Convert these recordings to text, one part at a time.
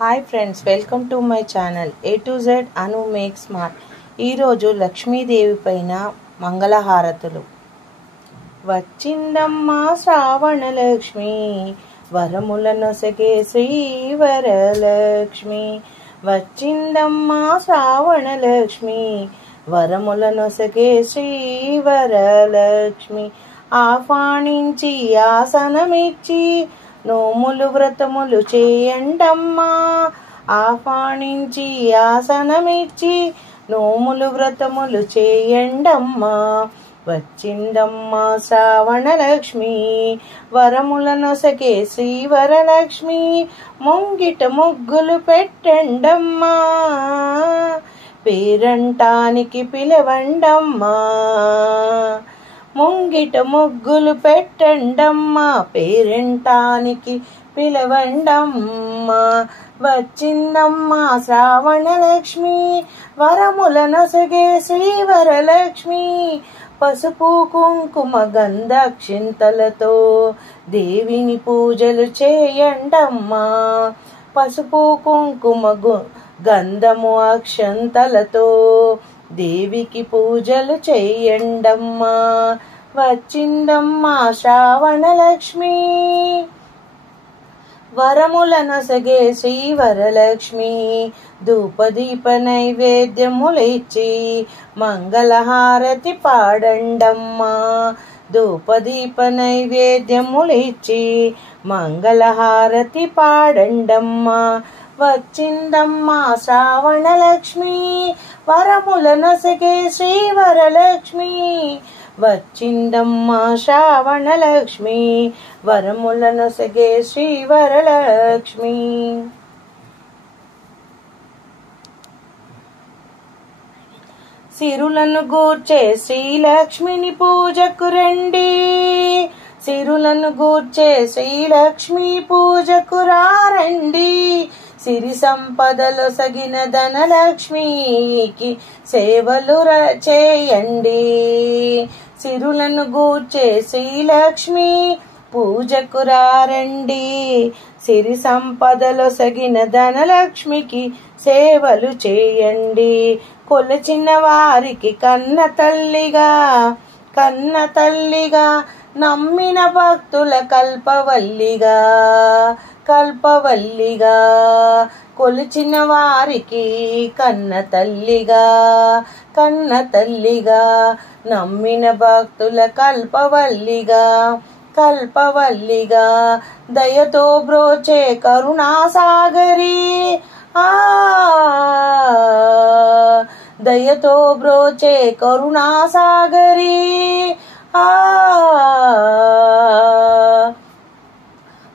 Hi friends, welcome to my channel A to Z Anu make smart. ఈరోజు లక్ష్మీదేవి పైన మంగళహారతులు. వచ్చిందమ్మా శ్రావణలక్ష్మి, వరముల నొసగే శ్రీవరలక్ష్మి. వచ్చిందమ్మా శ్రావణలక్ష్మి, వరముల నొసగే శ్రీవరలక్ష్మి. ఆహ్వానించి ఆసనమిచ్చి నోములు వ్రతములు చేయండమ్మా. ఆహ్వానించి ఆసనమిచ్చి నోములు వ్రతములు చేయండమ్మా. వచ్చిందమ్మా శ్రావణలక్ష్మి, వరముల నొసగే శ్రీవరలక్ష్మి. ముంగిట ముగ్గులు పెట్టండమ్మా, పేరంటానికి పిలవండమ్మా. ముంగిట ముగ్గులు పెట్టండమ్మా, పేరంటానికి పిలవండమ్మా. వచ్చిందమ్మా శ్రావణలక్ష్మి, వరముల నొసగే శ్రీవరలక్ష్మి. పసుపు కుంకుమ గంధక్షింతలతో దేవిని పూజలు చేయండమ్మా. పసుపు కుంకుమ గంధము అక్షంతలతో దేవికి పూజలు చేయండమ్మా. వచ్చిందమ్మా శ్రావణలక్ష్మి, వరముల నొసగే శ్రీవరలక్ష్మి. ధూపదీప నైవేద్యములిచ్చి మంగళహారతి పాడండమ్మా. ధూపదీప నైవేద్యములిచ్చి మంగళహారతి పాడండమ్మా. వచ్చిందమ్మా శ్రావణలక్ష్మి, వరముల నొసగే శ్రీవరలక్ష్మి. వచ్చిందమ్మా శ్రావణలక్ష్మి, వరముల నొసగే శ్రీవరలక్ష్మి. సిరులను గూర్చే శ్రీలక్ష్మిని పూజకు రండి. సిరులను గూర్చే శ్రీలక్ష్మి పూజకు రండి. సిరి సంపదలు సగిన ధనలక్ష్మికి సేవలు చేయండి. సిరులను గూర్చే శ్రీలక్ష్మి పూజకు రండి. సిరి సంపదలు సగిన ధనలక్ష్మికి సేవలు చేయండి. కొలచిన వారికి కన్న తల్లిగా, కన్న తల్లిగా, నమ్మిన భక్తుల కల్పవల్లిగా, కల్పవల్లిగా. కొలిచిన వారికి కన్న తల్లిగా, కన్న తల్లిగా, నమ్మిన భక్తుల కల్పవల్లిగా, కల్పవల్లిగా. దయతో బ్రోచే కరుణాసాగరి, దయతో బ్రోచే కరుణాసాగరి.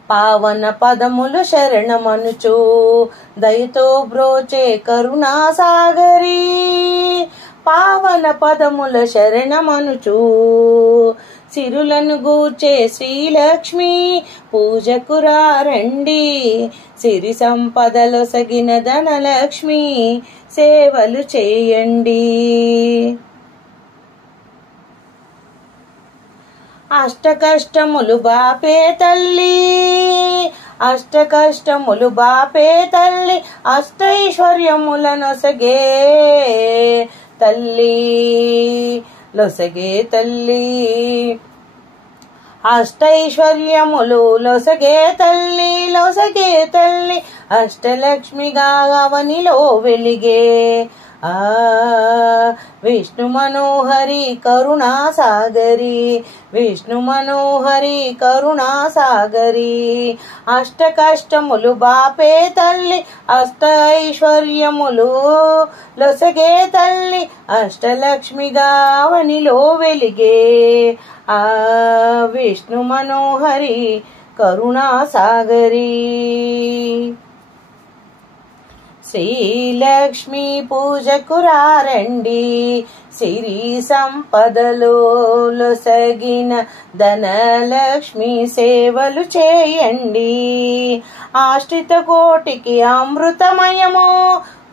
పావన పదములు శరణమనుచు దయతో బ్రోచే కరుణాసాగరి. పావన పదముల శరణమనుచు సిరులను గూర్చే శ్రీలక్ష్మి పూజకు రండి. సిరి సంపదలు సగిన ధనలక్ష్మి సేవలు చేయండి. అష్ట కష్టములు బాపే తల్లి, అష్ట కష్టములు బాపే తల్లి. అష్టైశ్వర్యముల నొసగే తల్లి, లొసగే తల్లి. అష్టైశ్వర్యములు లొసగే తల్లి, లొసగే తల్లి. అష్టలక్ష్మిగా అవనిలో వెలిగే విష్ణు మనోహరి కరుణాసాగరి, విష్ణు మనోహరి కరుణాసాగరి. అష్ట కష్టములు బాపే తల్లి, అష్ట ఐశ్వర్యములు లొసగే తల్లి. అష్టలక్ష్మిగా అవనిలో వెలిగే విష్ణు మనోహరి కరుణాసాగరి. శ్రీలక్ష్మి పూజకు రండి. సిరి సంపదలు లొసగిన ధనలక్ష్మి సేవలు చేయండి. ఆశ్రిత కోటికి అమృతమయము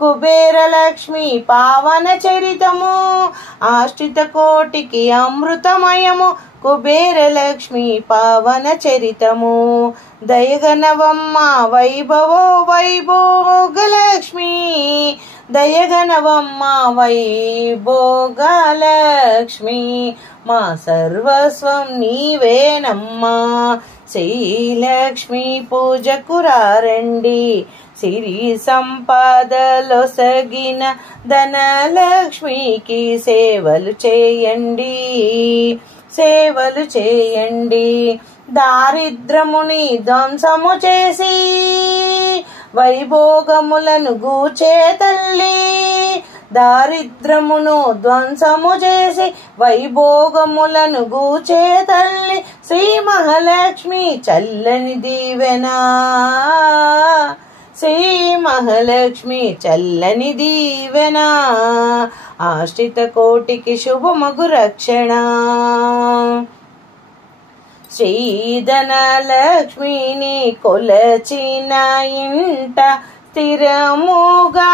కుబేర లక్ష్మి పావన చరితము ఆశ్రిత కోటికి అమృతమయము కుబేర లక్ష్మి పావన చరితము దయగనవమ్మ వైభవో వైభోగలక్ష్మి దయగనవమ్మ వైభోగలక్ష్మి మా సర్వస్వం నీవేనమ్మా శ్రీలక్ష్మి పూజకు రారండి సిరి సంపదలొసగిన ధనలక్ష్మికి సేవలు చేయండి సేవలు చేయండి దారిద్రముని ధ్వంసము చేసి వైభోగములను గూచే తల్లి దారిద్రమును ధ్వంసము చేసి వైభోగములను గూచే తల్లి శ్రీ మహాలక్ష్మి చల్లని దీవెనా శ్రీ మహాలక్ష్మి చల్లని దీవెనా ఆశ్రిత కోటికి శుభమగు రక్షణ శ్రీధనలక్ష్మిని కొలచిన ఇంట స్థిరముగా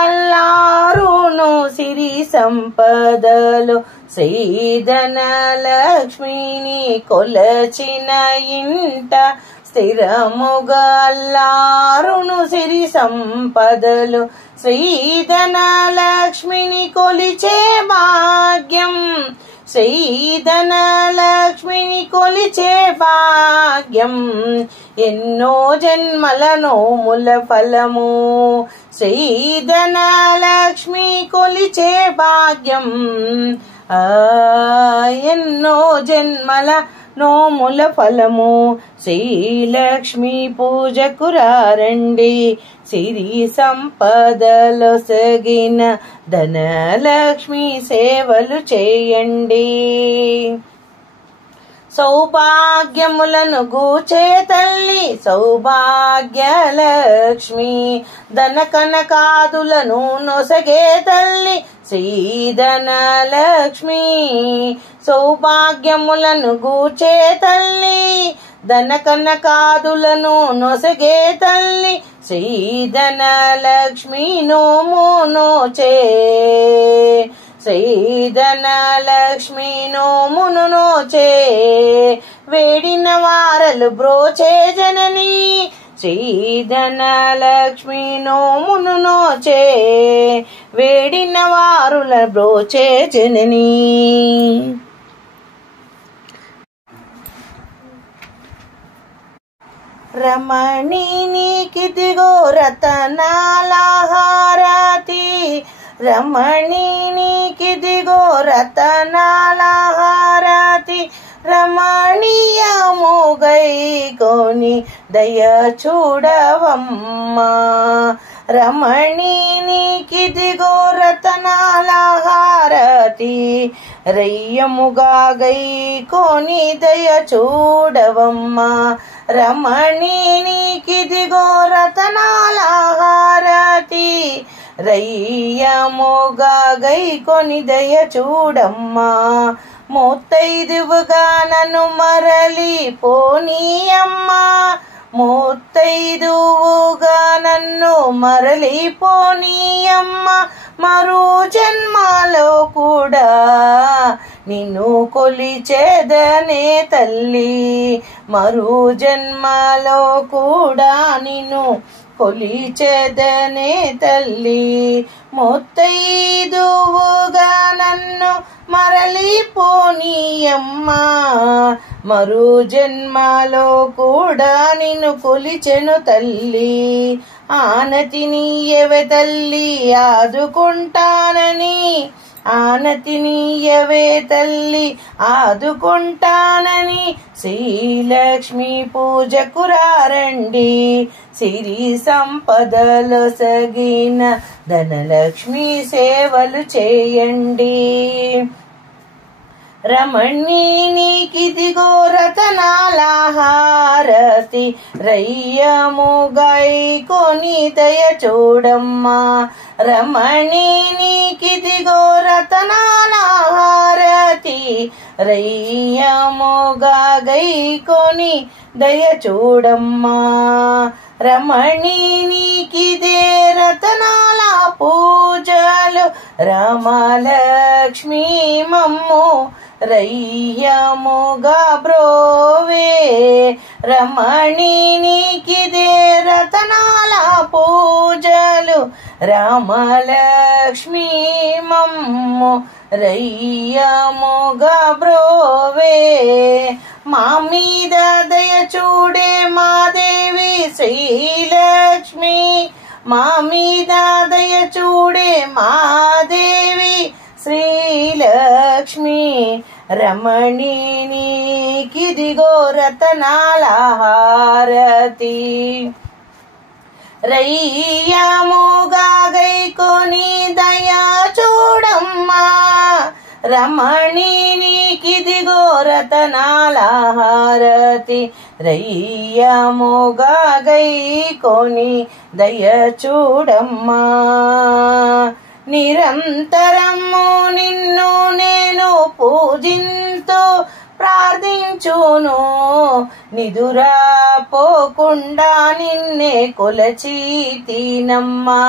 అల్లారును సిరి సంపదలు శ్రీధనలక్ష్మిని కొలచిన ఇంట స్థిరముగా అల్లారును సిరి సంపదలు శ్రీధనలక్ష్మిని కొలిచే భాగ్యం శ్రీధనలక్ష్మిని కొలిచే భాగ్యం ఎన్నో జన్మల నోముల ఫలము శ్రీధనలక్ష్మి కొలిచే భాగ్యం ఎన్నో జన్మల నోముల ఫలము శ్రీలక్ష్మి పూజకు రారండి సిరి సంపదలొసగిన ధనలక్ష్మి సేవలు చేయండి సౌభాగ్యములను గూచే తల్లి సౌభాగ్యలక్ష్మి ధన కనకాదులను నొసగే తల్లి శ్రీధనలక్ష్మి సౌభాగ్యములను గూచే తల్లి ధన కనకాదులను నొసగే తల్లి శ్రీధనలక్ష్మి నోము నోచే శ్రీధనలక్ష్మి నోమును నోచే వేడిన వారలు బ్రోచే జనని శ్రీధనలక్ష్మి నోమును నోచే వేడిన వారుల బ్రోచే జనని రమణి నీకిదిగో రతనాల హారతి రమణి నీకిదిగో రతనాల హారతి రమణీయముగై కొని దయ చూడవమ్మా రమణి నీకిదిగో రతనాల హారతి రయ్యముగా గై కొని దయ చూడవమ్మా రమణి నీకిదిగో రతనాల హారతి రయ్యముగా గై కొని దయ చూడమ్మా ముత్తైదువుగా నన్ను మరలి పోనీయమ్మా ముత్తైదువుగా నన్ను మరలి పోనీయమ్మ మరో జన్మలో కూడా నిన్ను కొలిచేదనే తల్లి మరో జన్మలో కూడా నిన్ను కొలిచేదనే తల్లి ముత్తైదువుగా నన్ను మరలి పోనీయమ్మా మరో జన్మలో కూడా నిన్ను కొలిచెను తల్లి ఆనతి నీయవే తల్లి ఆదుకుంటానని ఆనతి నీయవే తల్లి ఆదుకుంటానని శ్రీలక్ష్మి పూజకు రారండి సిరి సంపదలొసగిన ధనలక్ష్మి సేవలు చేయండి రమణి నీకిదిగో రతనాల హారతి రయ్యముగై కొని దయ చూడమ్మా రమణి నీకిదిగో రతనాల హారతి రయ్యముగా గైకొని దయ చూడమ్మా రమణి నీకిదే రతనాల పూజలు రామలక్ష్మీ మమ్ము రయ్యముగా బ్రోవే రమణి నీకిదే రతనాల పూజలు రామలక్ష్మీ మమ్ము రయ్యముగా బ్రోవే మా మీద దయ చూడే మా దేవి శ్రీలక్ష్మి మా మీద దయ చూడే మా దేవి శ్రీలక్ష్మి రమణి నీకిదిగో రతనాల హారతి రయ్యముగా గైకొని దయా చూడమ్మా రమణి నీకిదిగో రతనాల హారతి రయ్యముగా గైకొని దయ చూడమ్మా నిరంతరము నిన్ను నేను పూజింతు ప్రార్థించును నిదురా పోకుండా నిన్నే కొలచితినమ్మా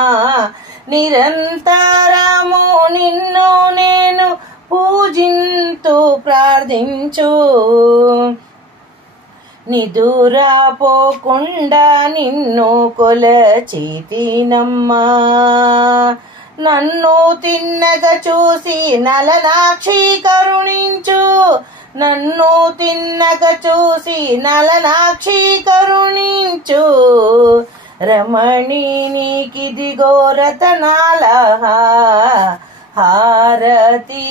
నిరంతరము నిన్ను నేను పూజింతు ప్రార్థించు నిదురా పోకుండా నిన్ను కొలచితినమ్మా నన్ను తిన్నగా చూసి నలనాక్షి కరుణించు నన్ను తిన్నగా చూసి నలనాక్షి కరుణించు రమణి నీకిదిగో రతనాల హారతి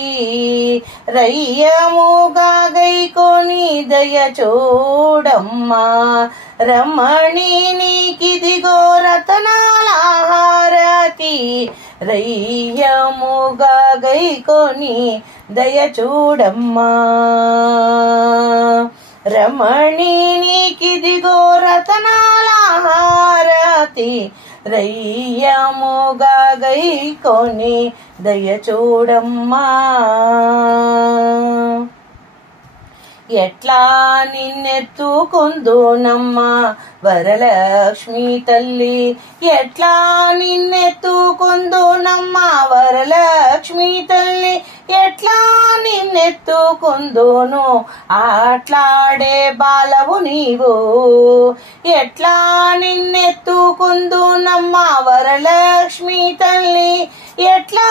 రయ్యముగా గైకొని దయ చూడమ్మా రమణి నీకిదిగో రతనాల హారతి రయ్యముగా గైకొని దయ చూడమ్మా రమణి నీకిదిగో రతనాల హారతి రయ్యముగా గైకొని దయ చూడమ్మా ఎట్లా నిన్నెత్తుకుందునమ్మా వరలక్ష్మి తల్లి ఎట్లా నిన్నెత్తుకుందునమ్మా వరలక్ష్మి తల్లి ఎట్లా నిన్నెత్తుకుందును ఆట్లాడే బాలవు నీవు ఎట్లా నిన్నెత్తుకుందునమ్మా వరలక్ష్మి తల్లి ఎట్లా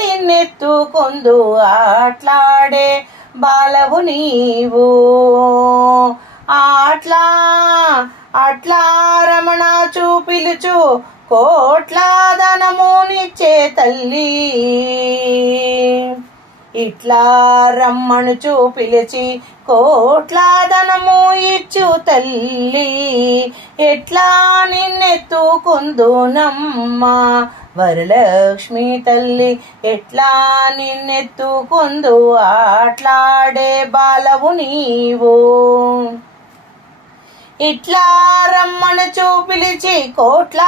నిన్నెత్తుకుందు ఆట్లాడే బాలవు నీవు అట్లా రమణ చూపిలుచు కోట్ల ధనమునిచ్చే తల్లి ఇట్లా రమ్మనుచు పిలిచి కోట్ల ధనము ఇచ్చు తల్లి ఎట్లా నిన్నెత్తుకుందునమ్మా వరలక్ష్మి తల్లి ఎట్లా నిన్నెత్తుకుందు ఆట్లాడే బాలవు నీవు ఇట్లా రమ్మనుచు పిలిచి కోట్ల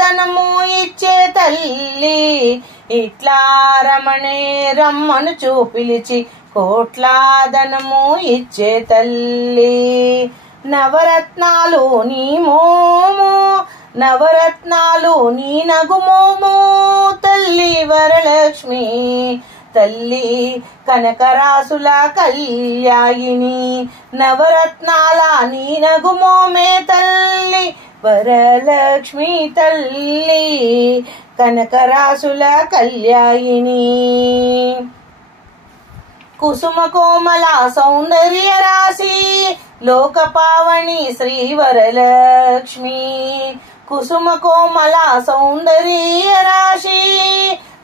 ధనము ఇచ్చే తల్లి ఇట్లా రమ్మనుచు పిలిచి కోట్ల ధనము ఇచ్చే తల్లి నవరత్నాలు నీ మోము నవరత్నాలు నీ నగుమోము తల్లి వరలక్ష్మి తల్లి కనకరాసుల కళ్యాయిని నవరత్నాల నీ నగుమోమే తల్లి వరలక్ష్మి తల్లి కనకరాసుల కళ్యాయిని కుసుమ కోమల సౌందర్య రాశి లోకపావని శ్రీ వరలక్ష్మి కుసుమ కోమల సౌందర్య రాశి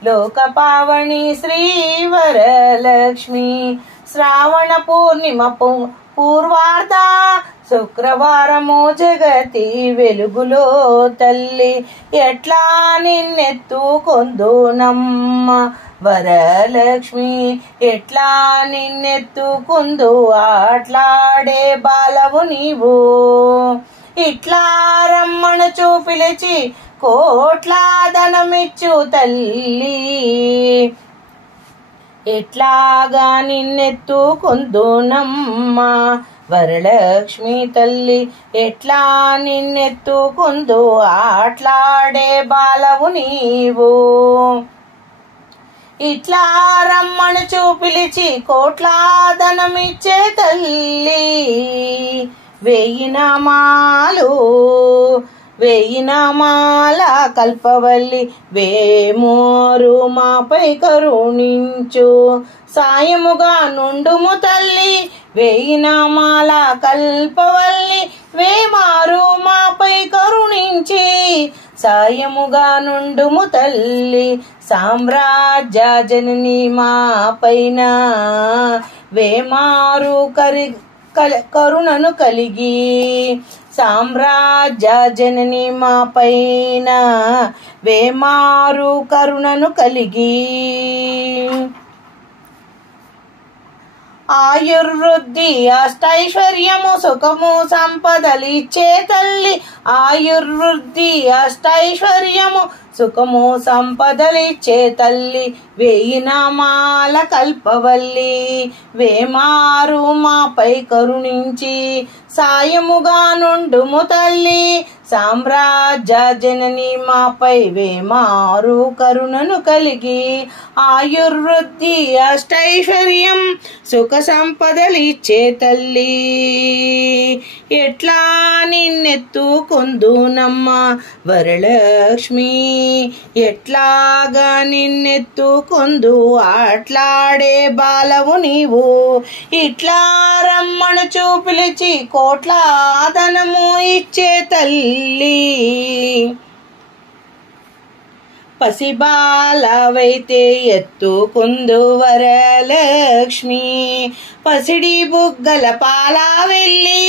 లోకపావని శ్రీ వరలక్ష్మి శ్రావణ పూర్ణిమ పూర్వార్ధ శుక్రవారము జగతి వెలుగులో తల్లి ఎట్లా నిన్నెత్తుకొందునమ్మ వరలక్ష్మి ఎట్లా నిన్నెత్తుకుందు ఆట్లాడే బాలవు నీవు ఇట్లా రమ్మనుచు పిలిచి కోట్ల ధనమిచ్చు తల్లి ఎట్లాగా నిన్నెత్తుకొందునమ్మా వరలక్ష్మి తల్లి ఎట్లా నిన్నెత్తుకొందు ఆట్లాడే బాలవు నీవు ఇట్లా రమ్మను పిలిచి కోట్ల ధనమిచ్చే తల్లి వెయ్యి నామాల కల్పవల్లి వేమోరు మాపై కరుణించు సాయముగా నుండుము తల్లి వెయ్యి నామాల కల్పవల్లి వేమారు మాపై కరుణించి సాయముగా నుండుము తల్లి సామ్రాజ్య జనని మా పైన వేమారు కరుణను కలిగి సామ్రాజ్య జనని మా పైన వేమారు కరుణను కలిగి ఆయుర్వృద్ధి అష్టైశ్వర్యము సుఖము సంపదలిచ్చే తల్లి ఆయుర్వృద్ధి అష్టైశ్వర్యము సుఖము సంపదలిచ్చే తల్లి వెయ్యి నామాల కల్పవల్లి వేమారు మాపై కరుణించి సాయముగా నుండుము తల్లి సామ్రాజ్య జనని మాపై వేమారు కరుణను కలిగి ఆయుర్వృద్ధి అష్టైశ్వర్యం సుఖ సంపదలిచ్చే తల్లి ఎట్లా నిన్నెత్తుకొందునమ్మా వరలక్ష్మి ఎట్లాగా నిన్నెత్తుకొందు ఆట్లాడే బాలవు నీవు ఇట్లా రమ్మను పిలిచి కోట్ల ధనము ఇచ్చే తల్లి పసిబాలవైతే ఎత్తుకుందు వరలక్ష్మి పసిడి బుగ్గల పాలా వెళ్ళి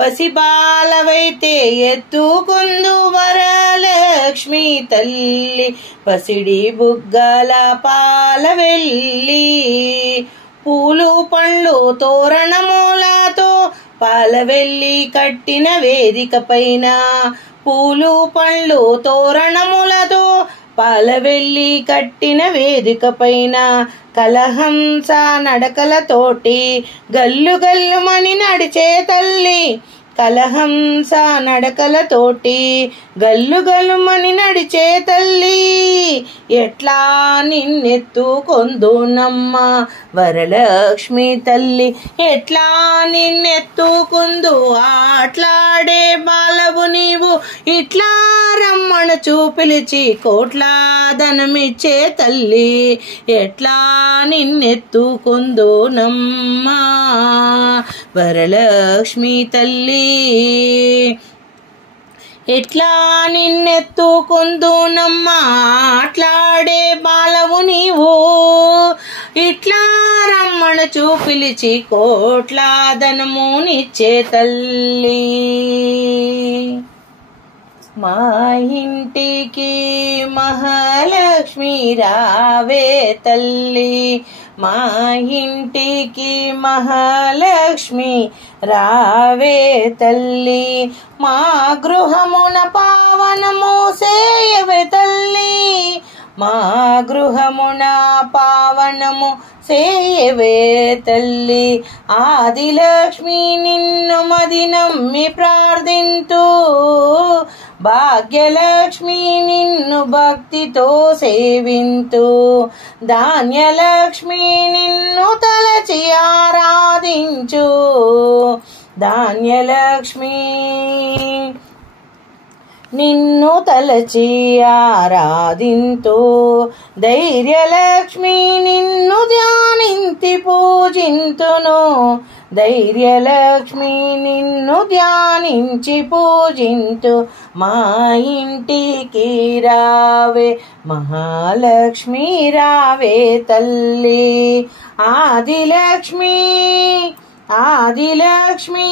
పసిబాలవైతే ఎత్తుకుందు వరలక్ష్మి తల్లి పసిడి బుగ్గల పాల వెళ్ళి పూలు పండ్లు తోరణములతో పాలవెల్లి కట్టిన వేదిక పైన పూలు పండ్లు తోరణములతో పాలవెల్లి కట్టిన వేదిక పైన కలహంస నడకలతోటి గల్లు గల్లుమని నడిచే తల్లి కలహంస నడకలతోటి గల్లు గల్లుమని నడిచే తల్లి ఎట్లా నిన్నెత్తుకొందునమ్మా వరలక్ష్మి తల్లి ఎట్లా నిన్నెత్తుకొందు ఆట్లాడే బాలవు నీవు ఇట్లా రమ్మను పిలిచి కోట్ల ధనమిచ్చే తల్లి ఎట్లా నిన్నెత్తుకొందునమ్మా వరలక్ష్మి తల్లి ఎట్లా నిన్నెత్తుకొందునమ్మా ఆట్లాడే బాలవు నీవు ఇట్లా రమ్మను పిలిచి కోట్ల ధనమునిచ్చే తల్లి మా ఇంటికి మహాలక్ష్మి రావే తల్లి మా ఇంటికి మహాలక్ష్మి రావే తల్లి మా గృహమున పావనము సేయవే తల్లి మా గృహమున పావనము సేయవే తల్లి ఆదిలక్ష్మి నిన్ను మది నమ్మి ప్రార్థింతు భాగ్యలక్ష్మి నిన్ను భక్తితో సేవింతు ధాన్యలక్ష్మి నిన్ను తలచి ఆరాధించు ధాన్యలక్ష్మి నిన్ను తలచి ఆరాధింతు ధైర్యలక్ష్మి నిన్ను ధ్యానించి పూజింతును ధైర్యలక్ష్మి నిన్ను ధ్యానించి పూజింతు మా ఇంటికి రావే మహాలక్ష్మి రావే తల్లి ఆదిలక్ష్మి ఆదిలక్ష్మి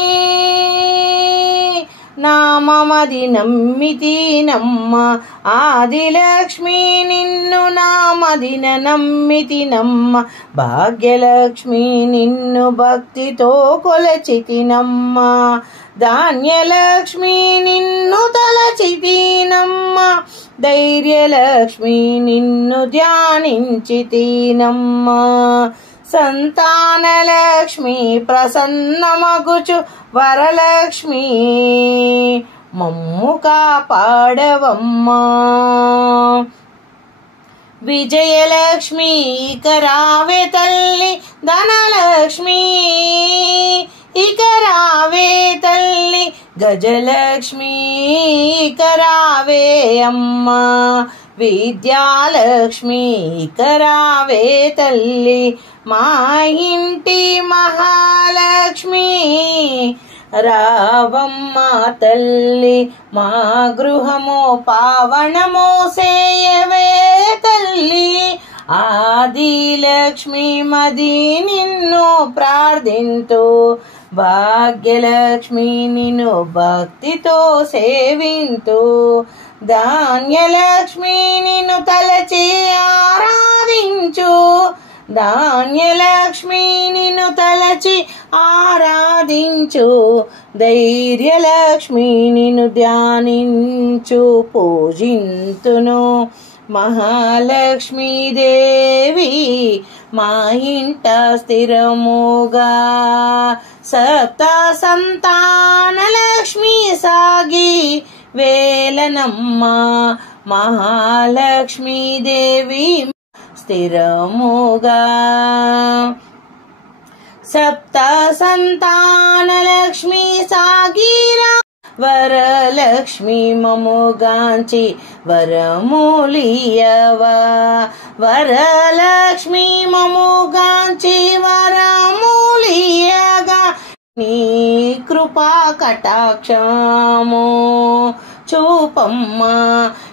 నామమది నమ్మితినమ్మ ఆదిలక్ష్మి నిన్ను నామదిన నమ్మితినమ్మ భాగ్యలక్ష్మి నిన్ను భక్తితో కొలచితినమ్మ ధాన్యలక్ష్మి నిన్ను తలచితినమ్మ ధైర్యలక్ష్మి నిన్ను ధ్యానించితినమ్మా. సంతానలక్ష్మి ప్రసన్నమగుచు వరలక్ష్మి మమ్ము కాపాడవమ్మా. విజయలక్ష్మి ఇక రావే తల్లి, ధనలక్ష్మి ఇక రావే తల్లి, గజలక్ష్మి ఇక రావే అమ్మా. విద్యాలక్ష్మి ఇక రావే తల్లి, మా ఇంటి మహాలక్ష్మి రావమ్మా తల్లి. మా గృహము పావనము సేయవే తల్లి. ఆదిలక్ష్మి మది నిన్ను ప్రార్థింతు, భాగ్యలక్ష్మి నిన్ను భక్తితో సేవింతు. ధాన్యలక్ష్మి నిన్ను తలచి ఆరాధించు, ధాన్యలక్ష్మి నిన్ను తలచి ఆరాధించు. ధైర్యలక్ష్మి నిన్ను ధ్యానించు పూజింతును. మహాలక్ష్మీ దేవి మా ఇంట స్థిరముగా, సప్త సంతానలక్ష్మి సాగి వేలనమ్మా. మహాలక్ష్మీ దేవి స్థిరముగా, సప్త సంతానలక్ష్మి సాగిరా. వరలక్ష్మి మముగాంచి వరములియవా, వరలక్ష్మి మముగాంచి వరములియగా. నీ కృపా కటాక్షము చూపమ్మా.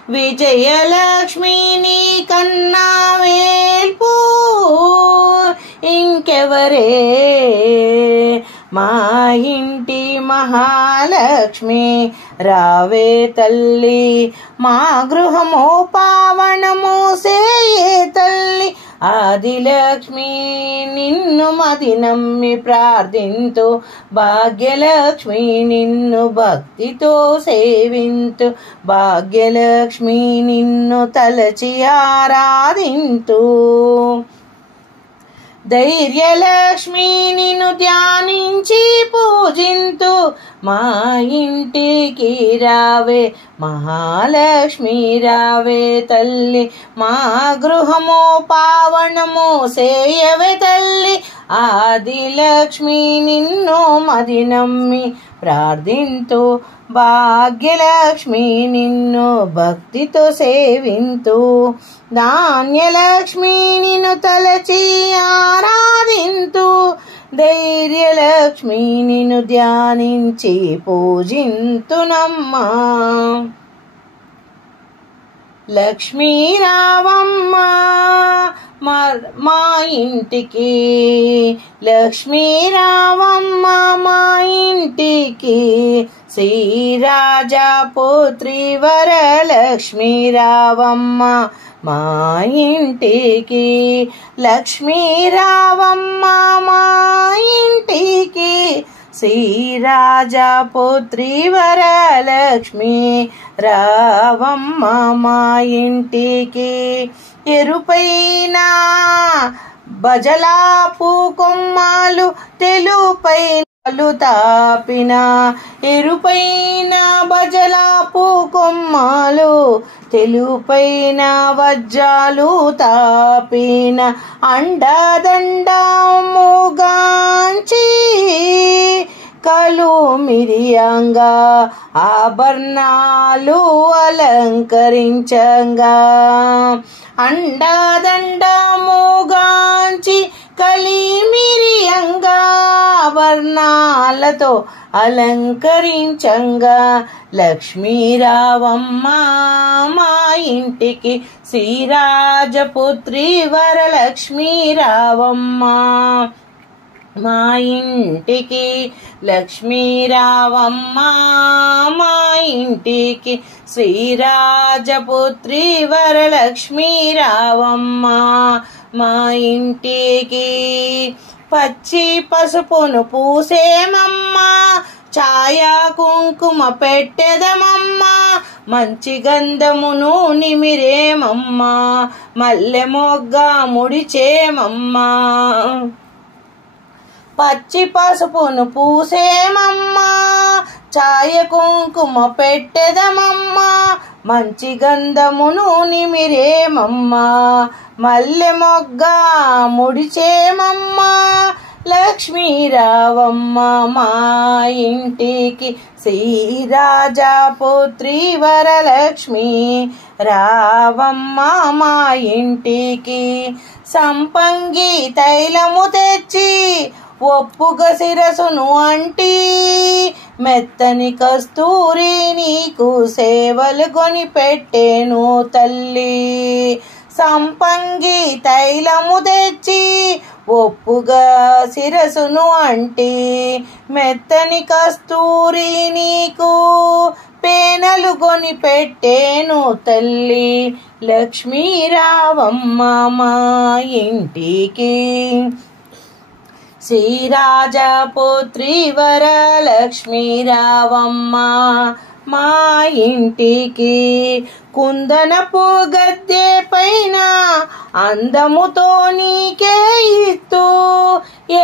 విజయలక్ష్మి నీ కన్నా వేల్పు ఇంకెవరే. మా ఇంటి మహాలక్ష్మి రావే తల్లి, మా గృహము పావనము సేయే తల్లి. ఆదిలక్ష్మి నిన్ను మది నమ్మి ప్రార్థింతు, భాగ్యలక్ష్మి నిన్ను భక్తితో సేవింతు. భాగ్యలక్ష్మి నిన్ను తలచి ఆరాధింతు. ధైర్యలక్ష్మి నిన్ను ధ్యానించి పూజింతు. మా ఇంటికి రావే మహాలక్ష్మి రావే తల్లి, మా గృహము పావనము సేయవే తల్లి. ఆదిలక్ష్మి నిన్ను మది నమ్మి ప్రార్థింతు, భాగ్యలక్ష్మి నిన్ను భక్తితో సేవింతు. ధాన్యలక్ష్మి నిన్ను తలచి ఆరాధింతు. ధైర్యలక్ష్మి నిన్ను ధ్యానించి పూజింతునమ్మా. లక్ష్మీ రావమ్మ మా ఇంటికి, లక్ష్మీ రావమ్మ మా ఇంటికి. శ్రీరాజపుత్రి వరలక్ష్మీ రావమ్మ మా ఇంటికి. లక్ష్మీ రావమ్మ మా ఇంటికి. శ్రీరాజపుత్రి వరలక్ష్మి రావమ్మ మా ఇంటికి. ఎరుపైన బజలాపు కొమ్మాలు తెలుపైన తాపిన, ఎరుపైన బజలాపు కొమ్మాలు తెలుపైన వజ్రాలు తాపిన. అండదండముగాంచి కలు మిరియంగా ఆభరణాలు అలంకరించంగా. అండదండముగాంచి కలిమిరియంగా ఆభరణాలతో అలంకరించంగా. లక్ష్మీ రావమ్మ మా ఇంటికి. శ్రీరాజపుత్రి వరలక్ష్మీ రావమ్మ మా ఇంటికి. లక్ష్మీ రావమ్మ మా ఇంటికి. శ్రీరాజపుత్రి వరలక్ష్మీ రావమ్మ మా ఇంటికి. పచ్చి పసుపును పూసేమమ్మ, ఛాయ కుంకుమ పెట్టెదమమ్మ. మంచి గంధమును నిమిరేమమ్మా, మల్లె మొగ్గ ముడిచేమమ్మా, పచ్చి పసుపును పూసేమమ్మా, ఛాయ కుంకుమ పెట్టెదమమ్మా, మంచి గంధమును నిమిరేమమ్మా, మల్లె మొగ్గ ముడిచేమమ్మా. లక్ష్మీ రావమ్మ మా ఇంటికి, శ్రీరాజపుత్రి వరలక్ష్మి రావమ్మ మా ఇంటికి, సంపంగి తైలము తెచ్చి ఒప్పుగా శిరసును అంటి, మెత్తని కస్తూరి నీకు సేవలు కొని పెట్టేను తల్లి, సంపంగి తైలము తెచ్చి ఒప్పుగా శిరసును అంటి, మెత్తని కస్తూరి నీకు పేనలు కొని పెట్టేను తల్లి. లక్ష్మీ రావమ్మ మా ఇంటికి, శ్రీరాజపుత్రి వరలక్ష్మీ రావమ్మ మా ఇంటికి, కుందనపు గద్దె పైన అందముతో నీకే ఇస్తూ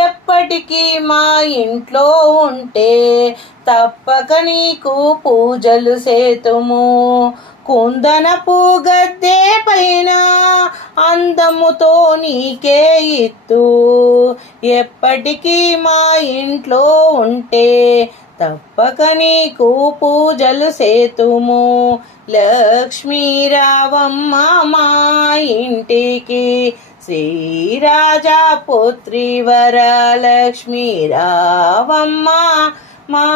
ఎప్పటికీ మా ఇంట్లో ఉంటే తప్పక నీకు పూజలు సేతుము, కుందనపు గద్దె పైన అందముతో నీకే ఇస్తూ ఎప్పటికీ మా ఇంట్లో ఉంటే తప్పక నీకు పూజలు సేతుము. లక్ష్మీ రావమ్మ మా ఇంటికి, శ్రీరాజపుత్రి వరలక్ష్మీ రావమ్మ మా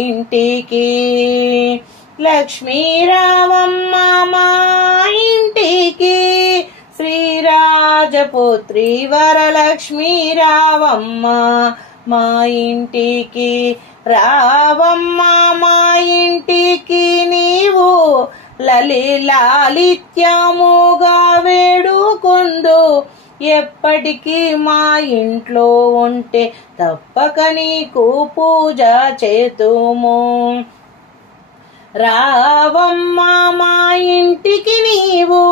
ఇంటికి, లక్ష్మీ రావమ్మ మా ఇంటికి, శ్రీరాజపుత్రి వరలక్ష్మీ రావమ్మ మా ఇంటికి, రావమ్మ మా ఇంటికి నీవు లాలిత్యముగా వేడుకొందు, ఎప్పటికీ మా ఇంట్లో ఉంటే తప్పక నీకు పూజ చేతుము. రావమ్మ మా ఇంటికి నీవు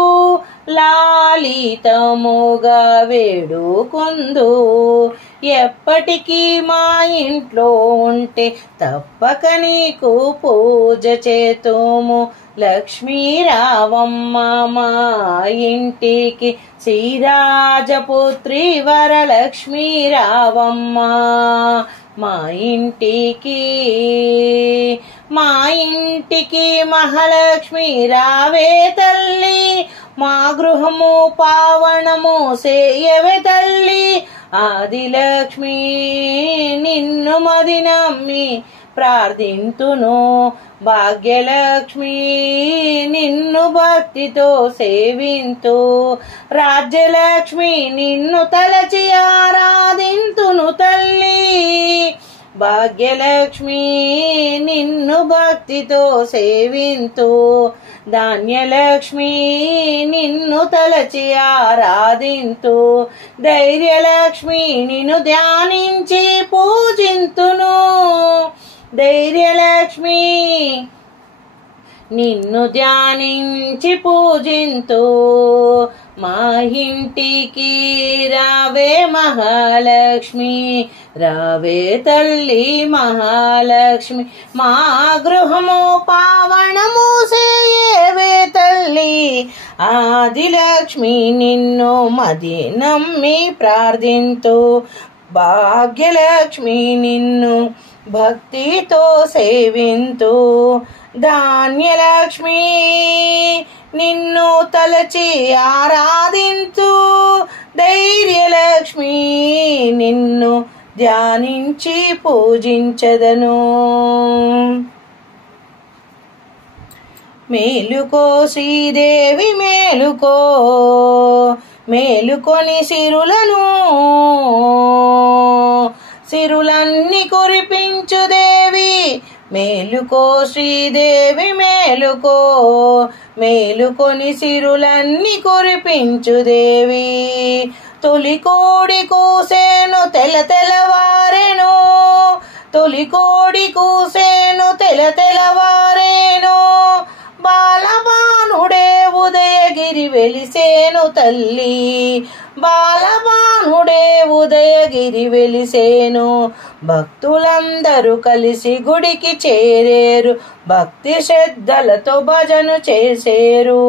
లాలితముగా వేడుకొందు, ఎప్పటికీ మా ఇంట్లో ఉంటే తప్పక నీకు పూజ చేతుము. లక్ష్మీ రావమ్మ మా ఇంటికి, శ్రీరాజపుత్రి వరలక్ష్మీ రావమ్మ మా ఇంటికి, మా ఇంటికి మహాలక్ష్మి రావే తల్లి, మా గృహము పావనము సేయవే తల్లి, ఆదిలక్ష్మి నిన్ను మది నమ్మి ప్రార్థింతును, భాగ్యలక్ష్మి నిన్ను భక్తితో సేవింతు, రాజ్యలక్ష్మి నిన్ను తలచి ఆరాధింతును తల్లి, భాగ్యలక్ష్మి నిన్ను భక్తితో సేవింతు, ధాన్యలక్ష్మి నిన్ను తలచి ఆరాధింతు, ధైర్యలక్ష్మి నిన్ను ధ్యానించి పూజింతును, ధైర్యలక్ష్మి నిన్ను ధ్యానించి పూజింతు, మా ఇంటికి రావే మహాలక్ష్మి, రావే తల్లి మహాలక్ష్మి, మా గృహము పావనము సేయవే తల్లి, ఆదిలక్ష్మి నిన్ను మది నమ్మి ప్రార్థింతు, భాగ్యలక్ష్మి నిన్ను భక్తితో సేవింతు, ధాన్యలక్ష్మి నిన్ను తలచి ఆరాధించు, ధైర్యలక్ష్మి నిన్ను ధ్యానించి పూజించదను. మేలుకో శ్రీదేవి మేలుకో, మేలుకొని సిరులన్నీ కురిపించు దేవి, మేలుకో శ్రీదేవి మేలుకో, మేలుకొని సిరులన్నీ కురిపించు దేవి, తొలి కోడి కూసేను తెల్లవారెను, తొలి కోడి కూసేను తెల్లవారెను, వెలిసేను తల్లి, బాలబానుడే ఉదయగిరి వెలిసేను. భక్తులందరూ కలిసి గుడికి చేరేరు, భక్తి శ్రద్ధలతో భజన చేసేరు.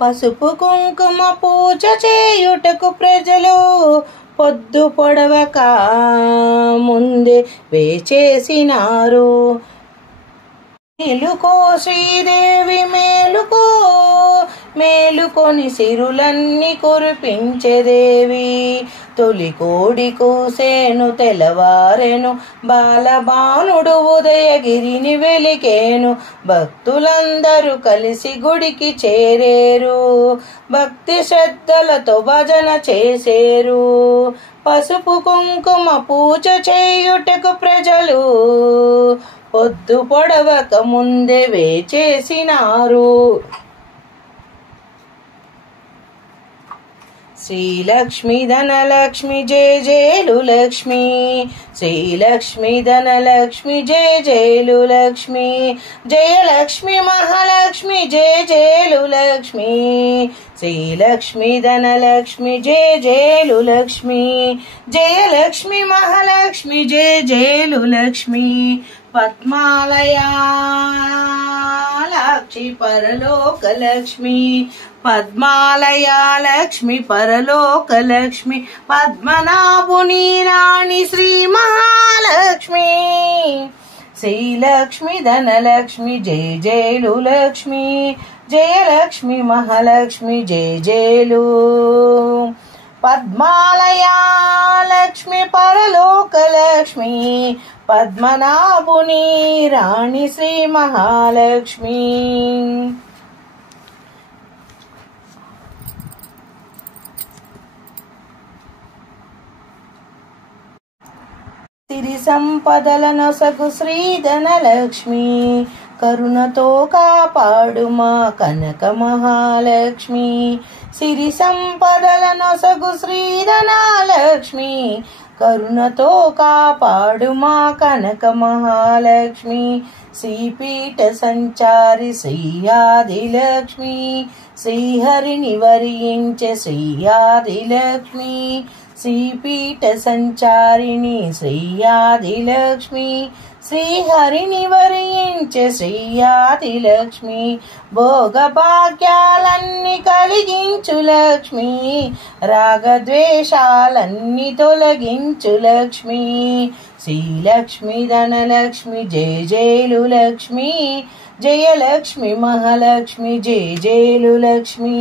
పసుపు కుంకుమ పూజ చేయుటకు ప్రజలు పొద్దు పొడవక ముందే వేచేసినారు. మేలుకో శ్రీదేవి మేలుకో, మేలుకొని సిరులన్నీ కురిపించెదేవి. తొలి కోడి కూసేను తెల్లవారెను, బాలబానుడు ఉదయగిరిని వెలికేను. భక్తులందరూ కలిసి గుడికి చేరేరు, భక్తి శ్రద్ధలతో భజన చేసేరు. పసుపు కుంకుమ పూజ చేయుటకు ప్రజలు పొద్దు పొడవక ముందే వేచేసినారు. శ్రీలక్ష్మి ధనలక్ష్మి జయ జయలు లక్ష్మి, శ్రీలక్ష్మి ధనలక్ష్మి జయ జయలు లక్ష్మి. జయలక్ష్మి మహాలక్ష్మి జయ జయలు లక్ష్మి, శ్రీలక్ష్మి ధనలక్ష్మి జయ జయలు లక్ష్మి. జయలక్ష్మి మహాలక్ష్మి జయ జయలు లక్ష్మి. పద్మాలయాలక్ష్మి పరలోక లక్ష్మి, పద్మాలయాలక్ష్మి పరలోక లక్ష్మి. పద్మనాభుని రాణి శ్రీ మహాలక్ష్మి, శ్రీలక్ష్మి ధనలక్ష్మి జయ జయలు లక్ష్మి. జయలక్ష్మి మహాలక్ష్మి జయ జయలు. పద్మాలయాలక్ష్మి పరలోక లక్ష్మి, పద్మనాభుని రాణి శ్రీ మహాలక్ష్మి. సిరి సంపదల నొసగు శ్రీధనలక్ష్మి, కరుణతో కాపాడు మా కనక మహాలక్ష్మి. సిరి సంపదల నొసగు శ్రీధనలక్ష్మి, కరుణతో కాపాడు మా కనక మహాలక్ష్మి. శ్రీపీఠ సంచారి శ్రీయాదిలక్ష్మి, శ్రీహరిని వరించే శ్రీయాదిలక్ష్మి. శ్రీపీఠ సంచారిణి శ్రీయాదిలక్ష్మి, శ్రీహరిని వరించే శ్రీయాదిలక్ష్మి. భోగ భాగ్యాలన్నీ కలిగించు లక్ష్మి, రాగద్వేషాలన్నీ తొలగించు లక్ష్మి. శ్రీలక్ష్మి ధనలక్ష్మి జయ జయలు లక్ష్మి. జయలక్ష్మి మహాలక్ష్మి జయ జయలు లక్ష్మి.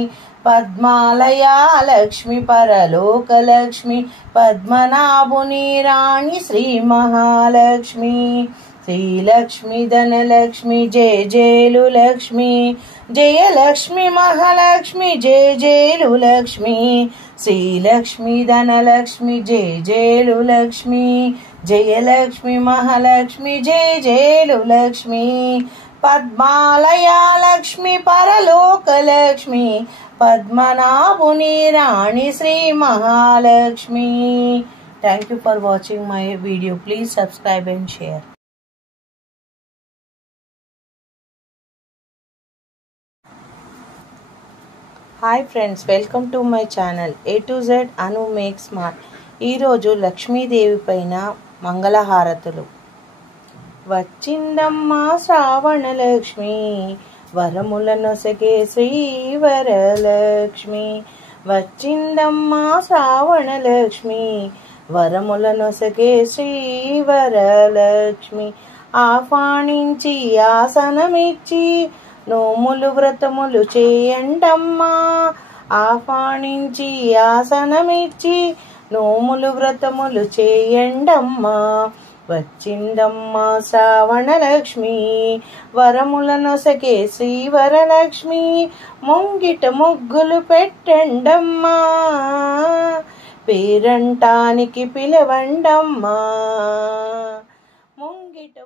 పద్మాలయాలక్ష్మి పరలోక లక్ష్మి, పద్మనాభుని రాణి శ్రీ మహాలక్ష్మి. శ్రీలక్ష్మి ధనలక్ష్మి జయ జయలు లక్ష్మి. జయలక్ష్మి మహాలక్ష్మి జయ జయలు లక్ష్మి. శ్రీలక్ష్మి ధనలక్ష్మి జయ జయలు లక్ష్మి. జయలక్ష్మి మహాలక్ష్మి జయ జయలు లక్ష్మి. పద్మాలయాలక్ష్మి పరలోక లక్ష్మి, పద్మనాభుని రాణి Shri Mahalakshmi. Thank you for watching my video. Please subscribe and share. Hi friends, welcome to my channel A to Z Anu make smart. ఈరోజు లక్ష్మీదేవి పైన మంగళహారతులు. వచ్చిందమ్మా శ్రావణలక్ష్మి, వరములనొసగే శ్రీవరలక్ష్మి. వచ్చిందమ్మా శ్రావణలక్ష్మి, వరములనొసగే శ్రీవరలక్ష్మి. ఆహ్వానించి ఆసనమిచ్చి నోములు వ్రతములు చేయండమ్మా. ఆహ్వానించి ఆసనమిచ్చి నోములు వ్రతములు చేయండమ్మా. వచ్చిందమ్మా శ్రావణలక్ష్మి, వరములనొసగే శ్రీవరలక్ష్మి. ముంగిట ముగ్గులు పెట్టండమ్మా, పేరంటానికి పిలవండమ్మా. ముంగిట